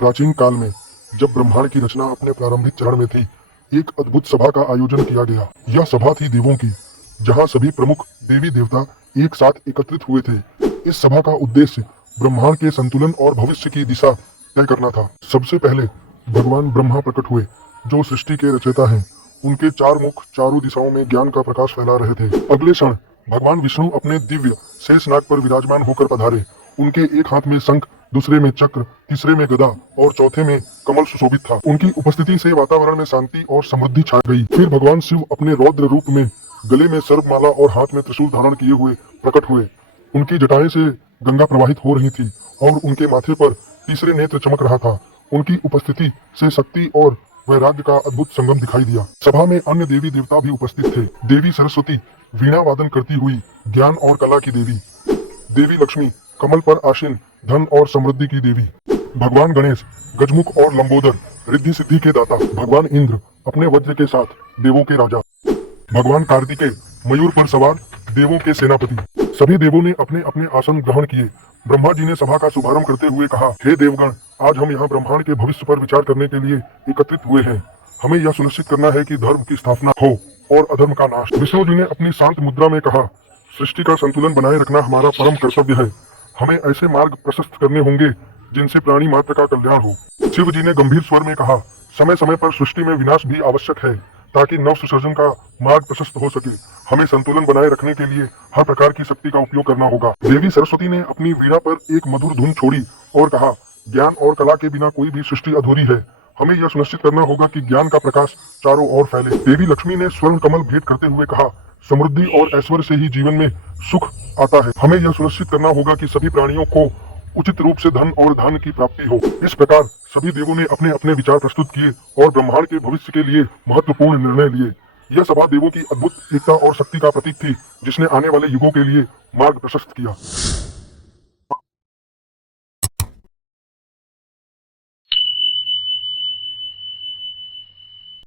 प्राचीन काल में जब ब्रह्मांड की रचना अपने प्रारंभिक चरण में थी, एक अद्भुत सभा का आयोजन किया गया। यह सभा थी देवों की, जहां सभी प्रमुख देवी देवता एक साथ एकत्रित हुए थे। इस सभा का उद्देश्य ब्रह्मांड के संतुलन और भविष्य की दिशा तय करना था। सबसे पहले भगवान ब्रह्मा प्रकट हुए, जो सृष्टि के रचयिता हैं। उनके चार मुख चारों दिशाओं में ज्ञान का प्रकाश फैला रहे थे। अगले क्षण भगवान विष्णु अपने दिव्य शेषनाग पर विराजमान होकर पधारे। उनके एक हाथ में शंख, दूसरे में चक्र, तीसरे में गदा और चौथे में कमल सुशोभित था। उनकी उपस्थिति से वातावरण में शांति और समृद्धि छा गई। फिर भगवान शिव अपने रौद्र रूप में गले में सर्पमाला और हाथ में त्रिशूल धारण किए हुए प्रकट हुए। उनकी जटाएं से गंगा प्रवाहित हो रही थी और उनके माथे पर तीसरे नेत्र चमक रहा था। उनकी उपस्थिति से शक्ति और वैराग्य का अद्भुत संगम दिखाई दिया। सभा में अन्य देवी देवता भी उपस्थित थे। देवी सरस्वती वीणा वादन करती हुई ज्ञान और कला की देवी, देवी लक्ष्मी कमल पर आसीन धन और समृद्धि की देवी, भगवान गणेश गजमुख और लंबोदर रिद्धि सिद्धि के दाता, भगवान इंद्र अपने वज्र के साथ देवों के राजा, भगवान कार्तिकेय मयूर पर सवार देवों के सेनापति। सभी देवों ने अपने अपने आसन ग्रहण किए। ब्रह्मा जी ने सभा का शुभारंभ करते हुए कहा, हे देवगण, आज हम यहाँ ब्रह्मांड के भविष्य पर विचार करने के लिए एकत्रित हुए हैं। हमें यह सुनिश्चित करना है कि धर्म की स्थापना हो और अधर्म का नाश। विष्णु जी ने अपनी शांत मुद्रा में कहा, सृष्टि का संतुलन बनाए रखना हमारा परम कर्तव्य है। हमें ऐसे मार्ग प्रशस्त करने होंगे जिनसे प्राणी मात्र का कल्याण हो। शिव जी ने गंभीर स्वर में कहा, समय समय पर सृष्टि में विनाश भी आवश्यक है ताकि नव सृजन का मार्ग प्रशस्त हो सके। हमें संतुलन बनाए रखने के लिए हर प्रकार की शक्ति का उपयोग करना होगा। देवी सरस्वती ने अपनी वीणा पर एक मधुर धुन छोड़ी और कहा, ज्ञान और कला के बिना कोई भी सृष्टि अधूरी है। हमें यह सुनिश्चित करना होगा कि ज्ञान का प्रकाश चारों ओर फैले। देवी लक्ष्मी ने स्वर्ण कमल भेंट करते हुए कहा, समृद्धि और ऐश्वर्य से ही जीवन में सुख आता है। हमें यह सुनिश्चित करना होगा कि सभी प्राणियों को उचित रूप से धन और धान्य की प्राप्ति हो। इस प्रकार सभी देवों ने अपने अपने विचार प्रस्तुत किए और ब्रह्मांड के भविष्य के लिए महत्वपूर्ण निर्णय लिए। यह सभा देवों की अद्भुत एकता और शक्ति का प्रतीक थी, जिसने आने वाले युगों के लिए मार्ग प्रशस्त किया।